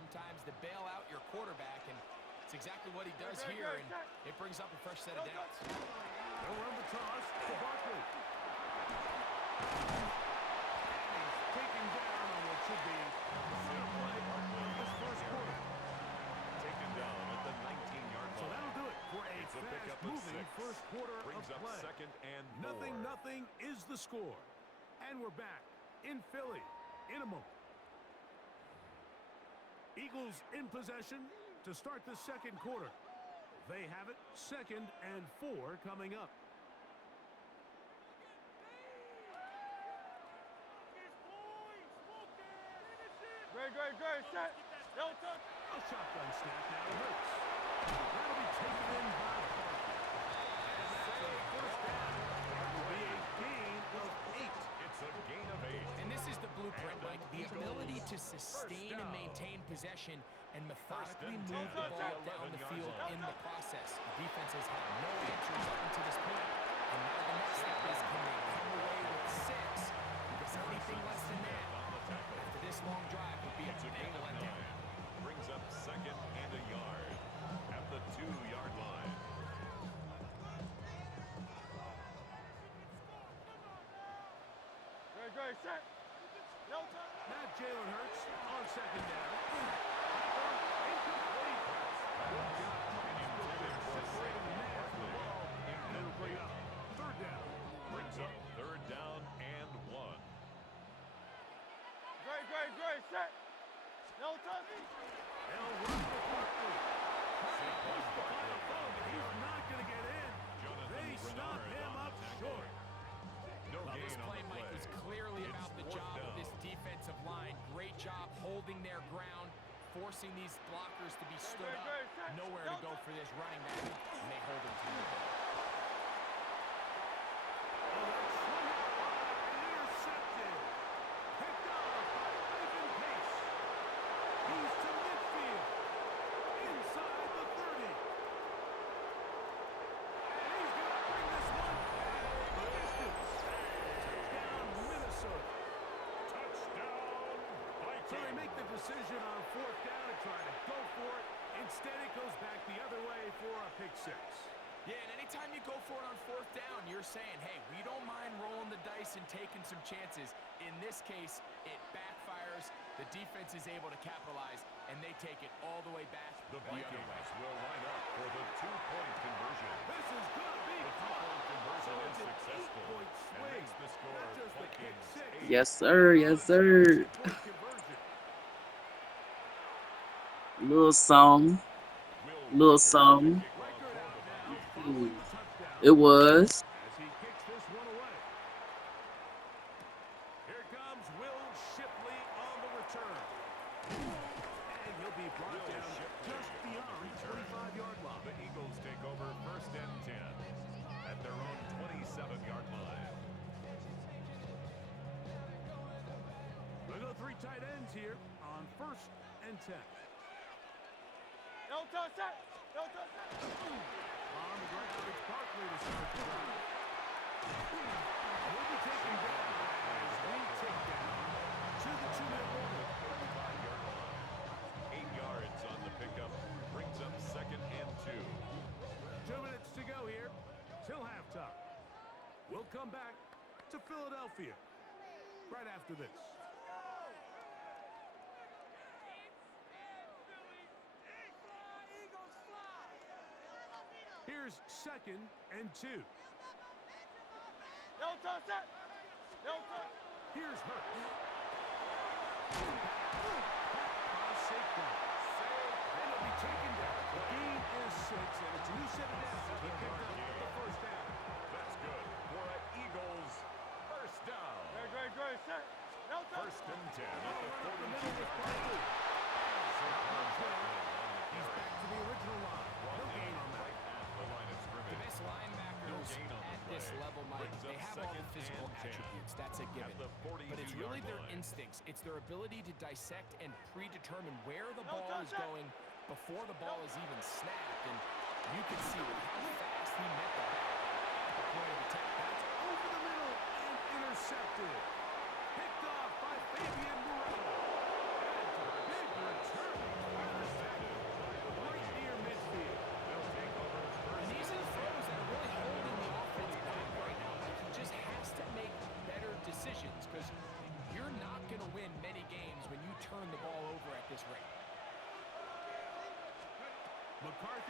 sometimes to bail out your quarterback, and it's exactly what he does here, and it brings up a fresh set of downs. They'll run the toss to Barkley. And he's taken down on what should be the center play of this first quarter. Taken down at the 19-yard line. So that'll do it for a fast-moving first quarter Brings of up play. second and 0-0 is the score. And we're back in Philly in a moment. Eagles in possession to start the second quarter. They have it, 2nd and 4 coming up. Great, set. No touch. A shotgun snap now to Hurts. That'll be taken in by Barkley. And that's a first down. That will be a gain of 8. It's a gain of 8. And this is the blueprint, Mike. The ability to sustain and maintain possession and methodically move the ball down the field in the process. The defense has had no answers up until this point. And now the next step is, can they come away with 6? Because anything less than that, after this long drive, would be a big letdown. Brings up second and a yard at the 2-yard line. Great, set. No touch. Not Jalen Hurts on 2nd down. Incomplete. Good job. Separating the man from the ball. And it'll bring up 3rd down. Brings up 3rd down and 1. Great, set. No touch. They'll run for Barkley. Trying to push the final ball, but he's not going to get in. They stop him up short. No Well, this gain on play, the Mike, play. was clearly It's about the 4th job of down. this defensive line. Great job holding their ground, forcing these blockers to be stood up. Nowhere to go for this running back, and they hold him to the ball. Intercepted. Picked off by Ivan Pace. He's to midfield. Inside the 30. And he's going to bring this one the distance. Touchdown, Minnesota. Touchdown, So they Vikings. make the decision on 4th down to try to go for it. Instead, it goes back the other way for a pick 6. Yeah, and anytime you go for it on 4th down, you're saying, hey, we don't mind rolling the dice and taking some chances. In this case, it backfires. The defense is able to capitalize, and they take it all the way back The the other Vikings way. will line up for the 2-point conversion. This is going to be The 2-point conversion is it's an successful 8-point and swing. makes the score Not just the kick Vikings 6. 8. Yes, sir. Yes, sir. Two-point conversion. Little song. Little song. Record out now following Ooh. the touchdown. It was. As he kicks this one away. Here comes Will Shipley on the return. And he'll be brought down just beyond the 25-yard line. The Eagles take over 1st and 10 at their own 27-yard line. They go 3 tight ends here on 1st and 10. No touch, set. No touch, set. On the ground, it's Barkley to start the drive. He'll be taken down as we take down to the 2-minute warning. 35-yard line. 8 yards on the pickup. Brings up 2nd and 2. 2 minutes to go here till halftime. We'll come back to Philadelphia right after this. Here's 2nd and 2. No touch, set. No touch. Here's Hurts. Saquon. And it'll be taken down. The gain is 6, and it's a new set of downs. He picked up the first down. That's good for an Eagles 1st down. Great, set. No touch. 1st and 10 at the Right up the 42. middle with Barkley. He's back to the original line. No gain on that. The line of The scrimmage. best linebackers gain on the at this play. level, Mike, Brings they up have all the 2nd physical and 10 attributes. That's a given. at the But it's really 42-yard their line. instincts. It's their ability to dissect and predetermine where the No ball is touch, going before the ball is even snapped. And you can see with how fast he met the back at the point of attack. That's over the middle and intercepted. Picked off by Fabian Moreau. And a big return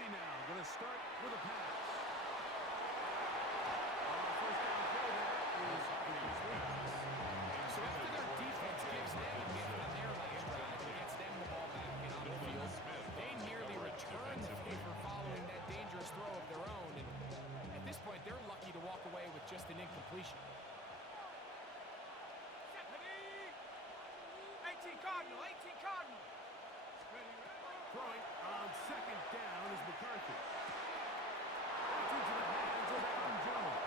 Safety now. Going to start with a pass. First down play there is incomplete. So after their defense gives them a gift on their last drive and gets them the ball back and on the field, they nearly return the favor following that dangerous throw of their own. And at this point, they're lucky to walk away with just an incompletion. 18 Cardinal, 18 Cardinal. Throwing on second down is McCarthy. It's into the hands of Aaron Jones.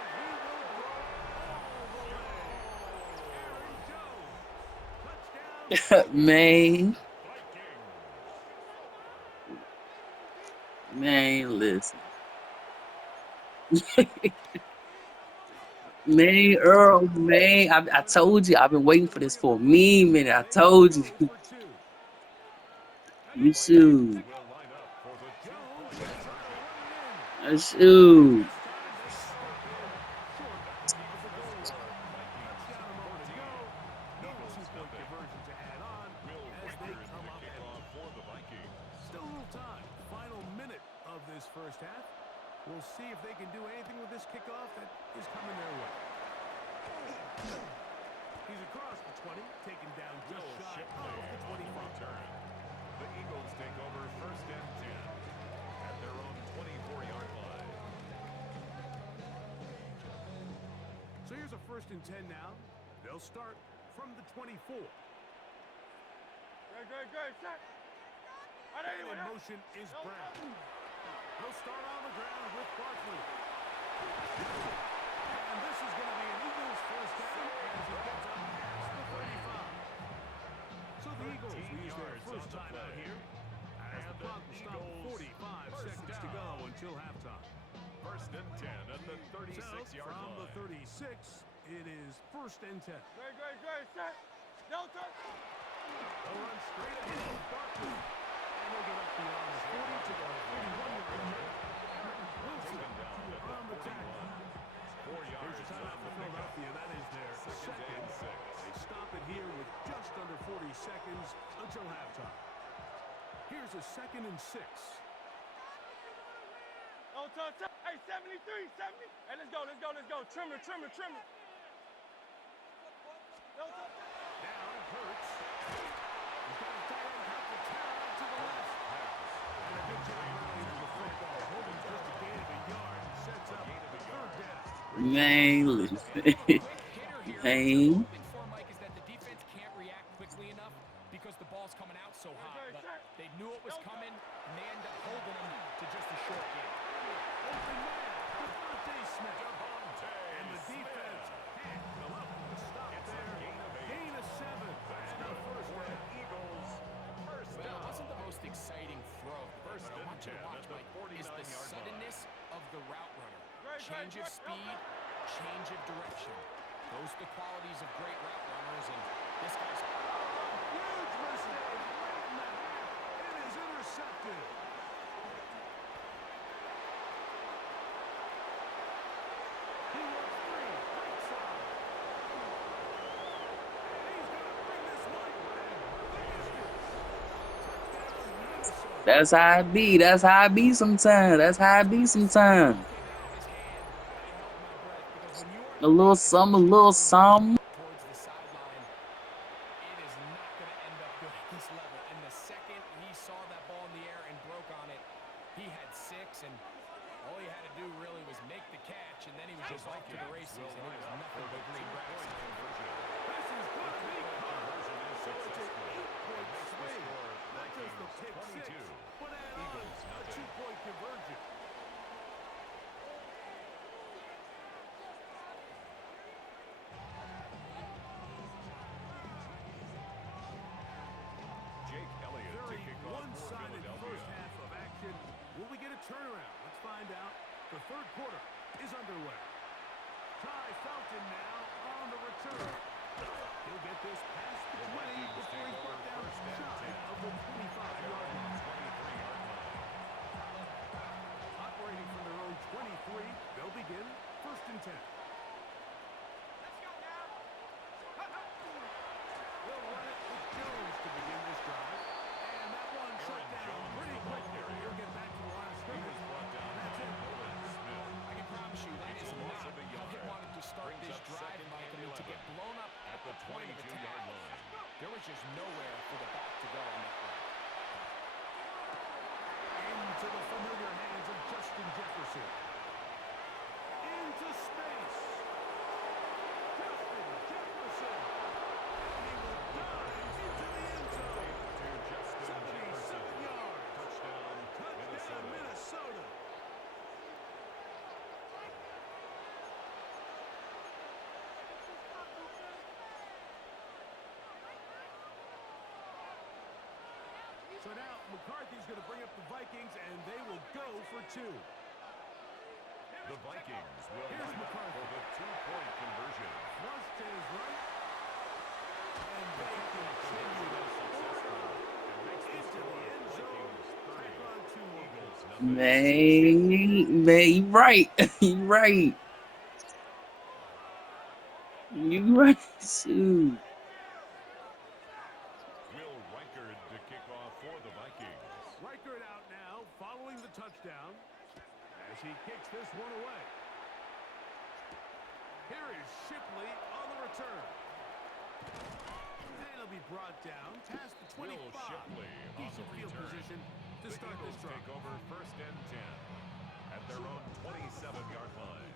And he will go all the way. Aaron Jones. Touchdown. Man, Vikings. man, listen. Man, Earl, man, I told you, I've been waiting for this for a minute. I told you. You should. Will line up for the Jones two-point is trying to run it in. I should. This time they stop him short of the goal line. Touchdown a moment ago. No two-point conversion to add on Will as they Wicker come the up kickoff empty. for the Vikings. Still a little time. Final minute of this first half. We'll see if they can do anything with this kickoff that is coming their way. He's across the 20, taken down just Will shy Shipley of the on the 25. return. The Eagles take over first and 10 at their own 24-yard line. So here's a first and 10 now. They'll start from the 24. Great, set. And in motion is Brown. He'll start on the ground with Barkley. And this is going to be an Eagles first down as he gets up past the 35. So the Eagles use their first time out here. As the clock will stop 45 seconds to go until halftime. First and 10 at the So 36-yard from the line. 36, it is first and 10. Great, set. Delta. They'll run straight ahead with Barkley. And they'll get up beyond the 40 to the 41-yard line. Wilson on the tackle. 4 Here's yards a timeout on for the pickup. Philadelphia. That is their Second second. and 6. They stop it here with just under 40 seconds until halftime. Here's a second and 6. Delta, set. Hey, 73, 70. Hey, let's go. Trimmer. Delta. Now Hurts. He's got his tight end Calcaterra to the left. And a good job early on the football. Holding just a gain of a yard. Sets up third down. Man, listen. Quick hitter here. What you're Man. hoping for, Mike, is that the defense can't react quickly enough because the ball's coming out so hot. But they knew it was coming, and they end up holding them to just a short game. Open man. Devontae Smith. And the defense can't come up with a stop there. Gain of 7. And a first down. Eagles first Well, it down. wasn't the most exciting throw. First, I want you to watch, Mike, is the suddenness of the route runner. Change of speed, change of direction. Those are the qualities of great route runners, and this guy's Huge mistake. Right in the half. It is intercepted. He wants 3. Right side. And he's going to bring this one back the distance. Touchdown, Minnesota. That's how I be. That's how I be sometimes. That's how I be sometimes. out of his hand. I held my breath because when you are A little something, a little something. towards the sideline, it is not going to end up good at this level. And the second he saw that ball in the air and broke on it, he had 6, and all he had to do really was make the catch, and then he was just off to the races, and it was nothing but green grass. This is going to be caught. So it's an 8-point swing. Not just the pick 6, but add on a 2-point conversion. Jake Elliott to Very kick off for one-sided first Philadelphia. half of action. Will we get a turnaround? Let's find out. The third quarter is underway. Ty Felton now on the return. He'll get this past the 20 before he's brought down shy of the 25-yard line. 23-yard line. Operating from their own 23, they'll begin first and 10. Let's go now. They'll run it with Jones to begin this drive. And that one shut down pretty to get blown up at the point of 22-yard attack. line. There was just nowhere for the back to go on that one. Into the familiar hands of Justin Jefferson. Into space. Justin Jefferson. And he will dive into the end zone. To Justin 77 Jefferson. yards. Touchdown, Touchdown, Minnesota. Minnesota. So now McCarthy's going to bring up the Vikings, and they will go for two. The Vikings will Here's line up McCarthy. for the two-point conversion. Flush to his right. And they continue to pour into the end zone. Back on to Eagles Man, you right. You right. You right, too. Will Reichard to kick off for the Vikings. Reichard out now, following the touchdown, as he kicks this one away. Here is Shipley on the return. And he'll be brought down past the 25. Will Shipley on the Decent field return. position to The start this Eagles drive. take over first and 10 at their own 27-yard line.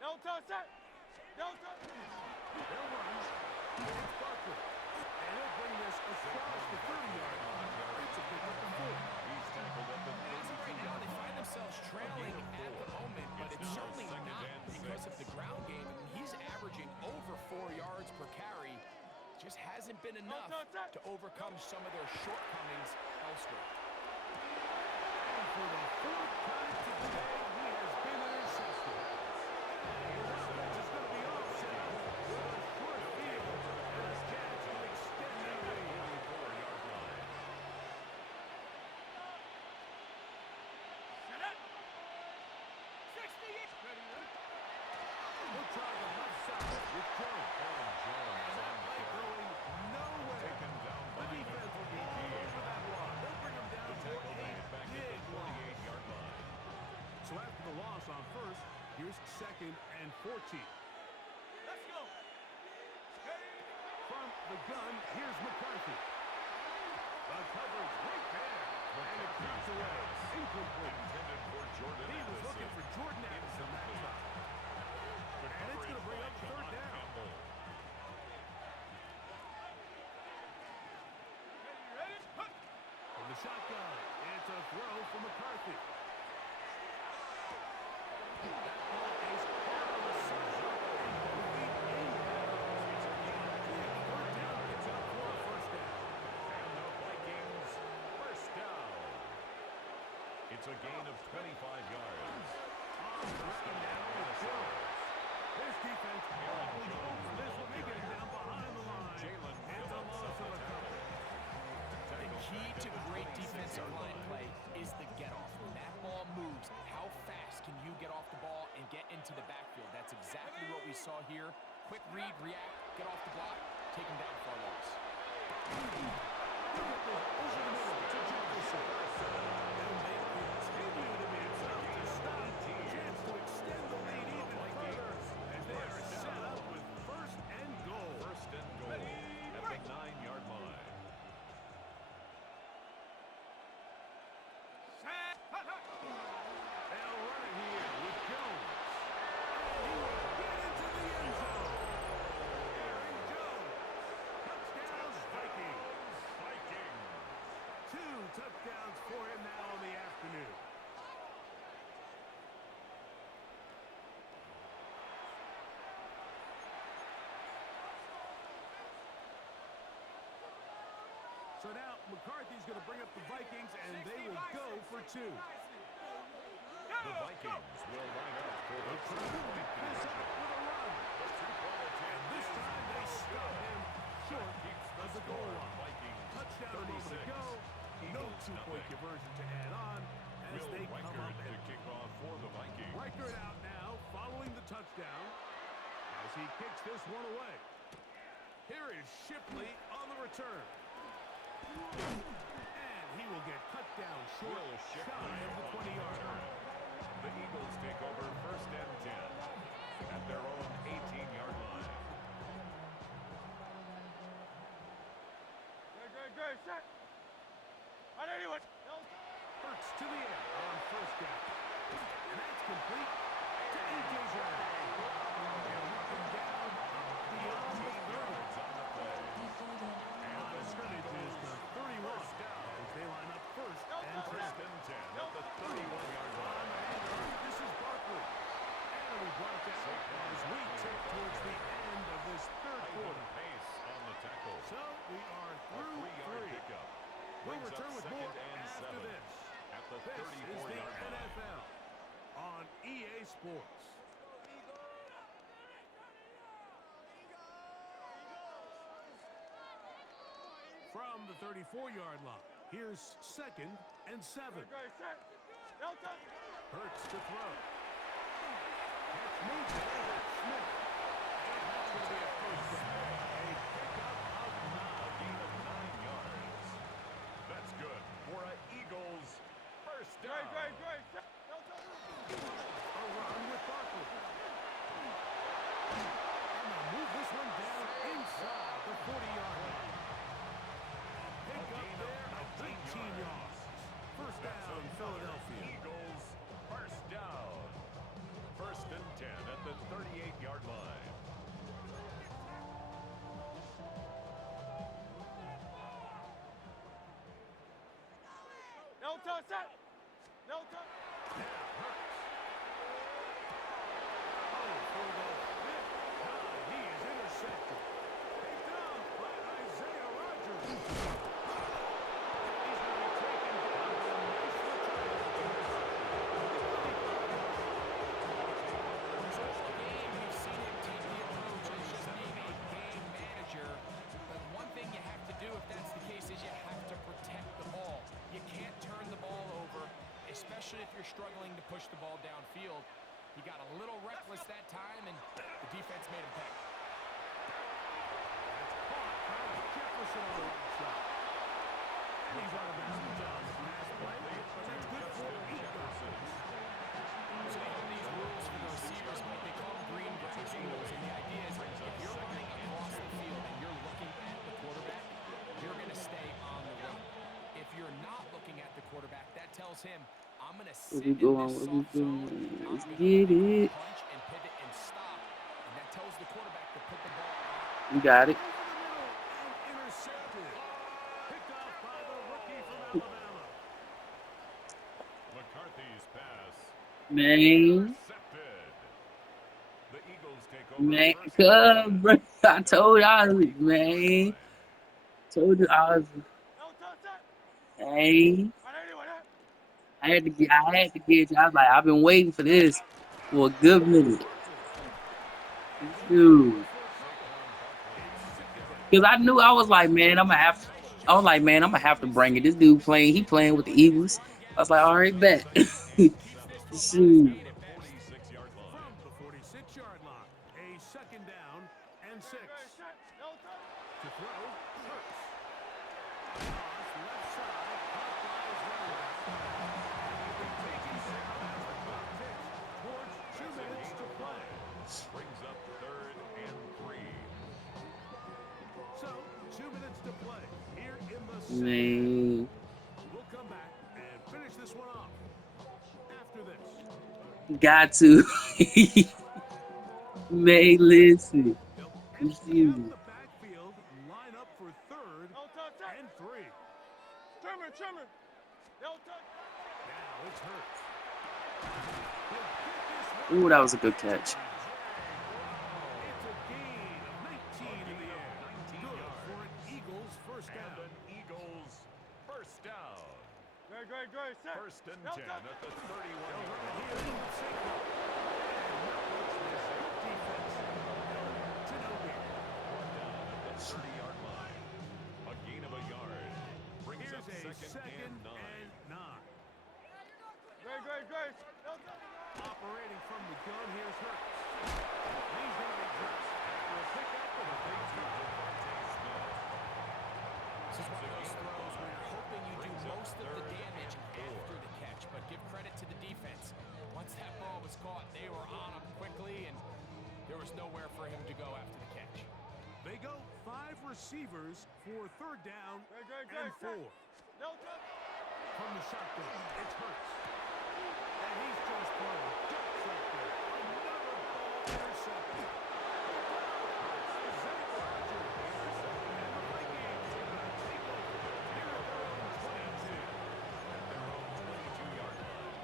Delta set. Delta. They'll run. It's Barkley. And he'll bring this across the 30-yard line. It's a pick up of 4. He's tackled at the As of right now, they find themselves trailing at the moment, but it's now certainly second not and because 6. of the ground game. I mean, he's averaging over 4 yards per carry. Just hasn't been enough to overcome some of their shortcomings elsewhere. And for the fourth time today, he has been intercepted. And this offense is going to be offset with a short field and a chance to extend their lead. 44-yard line. Set up. 68. Ready, ready. We'll try the left side with Jones. Aaron Jones And that on the play carry. going nowhere. Taken down The by defense will be all over that block. They'll bring him down the for tackle a made back at the big loss. 48-yard line. So after the loss on first, here's second and 14. Let's go. From the gun, here's McCarthy. The coverage right there. And it cuts away. Incomplete. Intended for Jordan He was Addison. looking for Jordan Addison that time. Good And it's going to coverage bring by up third John down. Campbell. Ready, ready. Hut. From the shotgun, it's a throw for McCarthy. That ball is caught on the side and complete inbounds. Third down gets up for a first down. And the Vikings first down. It's a gain of 25 yards. On the run now with Jones. This defense always owns this when they get down behind the line. Jalen It's a Phillips loss on of the a couple. The key to great defensive line play is the get-off. When that ball moves, how fast can you get off the ball and get into the backfield? That's exactly what we saw here. Quick read, react, get off the block, take him down for a loss. Over the middle to Jefferson. And they continue to be tough to stop. Chance to extend the lead even further as they are set up with first and goal. First and goal at the 9-yard line. Set. Hut, hut. They'll run it here with Jones. And he will get into the end zone. Aaron Jones. Touchdown, Vikings. Vikings. 2 touchdowns for him now on the afternoon. So now McCarthy's going to bring up the Vikings, and they will go for 2. The Vikings will line up for the This two-point up conversion. with a run. The two-point And attempt this is time they stop him short keeps of the goal line. Vikings Touchdown a moment 36. ago. No Eagles two-point nothing. conversion to add on as Will they come Reichard up to empty. kick off for the Vikings. Reichard out now, following the touchdown as he kicks this one away. Here is Shipley on the return. And he will get cut down short, Will shy Shipley of the on 20-yard return. line. The Eagles take over first and 10. brought down as we tip towards the end of this third quarter. Pace on the tackle. So we are A through 3-yard three. pickup. We'll Brings return up with second more and after 7 this. at the This is the 34-yard line. NFL on EA Sports. From the 34-yard line, here's second and 7. Great, set. Delta. Hurts to throw. Catch moved over Smith. And that's going to be a first down. A pickup of 9. Gain of 9 yards. That's good for an Eagles first down. Great, set. Delta. A run with Barkley. And they'll move this one down inside the 40-yard line. A pickup there of 19 yards. First down, Philadelphia. Eagles first down. First and 10 at the 38-yard line. Delta, set. Delta. Now Hurts. Oh, for the fifth time, he is intercepted. Picked up by Isaiah Rodgers. He's going to be taken down with a nice return. Throughout the game, we've seen him take the approach as just being a game manager. But one thing you have to do if that's the case is you have to protect the ball. You can't turn the ball over, especially if you're struggling to push the ball downfield. He got a little reckless that time, and the defense made him pay. Jefferson on the right side. And he's out of bounds on the pass play, but that's good for Eagles. So they have these rules for the receivers, like they call them green grass rules, and the idea is if you're running across the field and you're looking at the quarterback, you're going to stay on the run. If you're not looking at the quarterback, that tells him, I'm going to sit in this soft zone, I'm Let's going get to it. punch and pivot and stop, and that tells the quarterback to put the ball out. You got it. Over the middle and intercepted. Picked off by the rookie from Alabama. McCarthy's pass Man. intercepted. The Eagles take over Man, first come, and bro. 10 I at the told you I was, 38-yard man. line. Told you I was, Delta, set. hey. What that? I had to get you. I was like, I've been waiting for this for a good minute. Dude. Because I knew I was like, man, I'm gonna have to bring it. This dude he playing with the Eagles. I was like, all right, bet. Shoot. At the 46-yard line. From the 46-yard line, a second down and 6. Great, set. Delta. To throw, Hurts. Toss left side, caught by his running back. And he'll be taken down as the clock ticks towards 2 minutes to play. Brings up third and 3. So, 2 minutes to play here in the second. Man. We'll come back and finish this one off after this. Got to. Man, listen. They'll You empty see out me. the backfield, line up for third Delta, set. and 3. Trimmer. Delta. Now it's Hurts. He'll get this one. Ooh, that was a good catch. It's a gain of 19 in the air. 19 Good yards. for an Eagles first And down. an Eagles first down. Great, set. First and Delta. 10 at the 31-yard Right line. here with Saquon. And not much there. Good defense. To no gain. Brought down at the 30-yard line. A gain of a yard. Brings Here's up a second and 9. and 9. Great. Delta. Operating from the gun, here's Hurts. He's going to be dressed after a pickup of a big stop. This is one of those throws where you're hoping you do most of the damage after the catch, but give credit to the defense. Once that ball was caught, they were on him quickly, and there was nowhere for him to go after the catch. They go 5 receivers for third down Great, and 4. Delta. From the shotgun, it's Hurts. And he's just thrown ducks out there. Another ball intercepted. Zach Rodgers. And the Vikings are going to take over here at their own 22. At their own 22-yard line.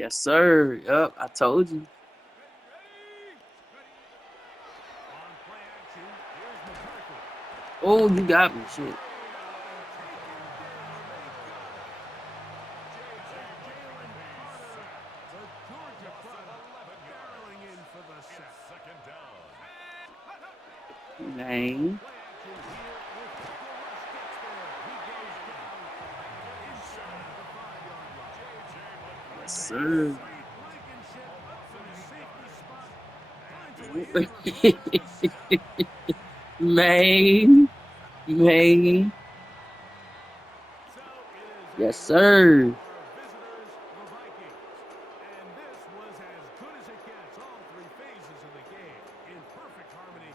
Yes, sir. Yup, I told you. On play action, here's McCarthy. Oh, you got me. Shit. Taken down, they got it. Jalen Carter, the Georgia product, barreling in for the sack. Second down. Name. Play action here with the rush gets there. He goes down inside the 5-yard line. Yes, sir. Sweet Blankenship from a safety spot finds a way in and recovers the sack. Man. Man. So it is Yes, a sir.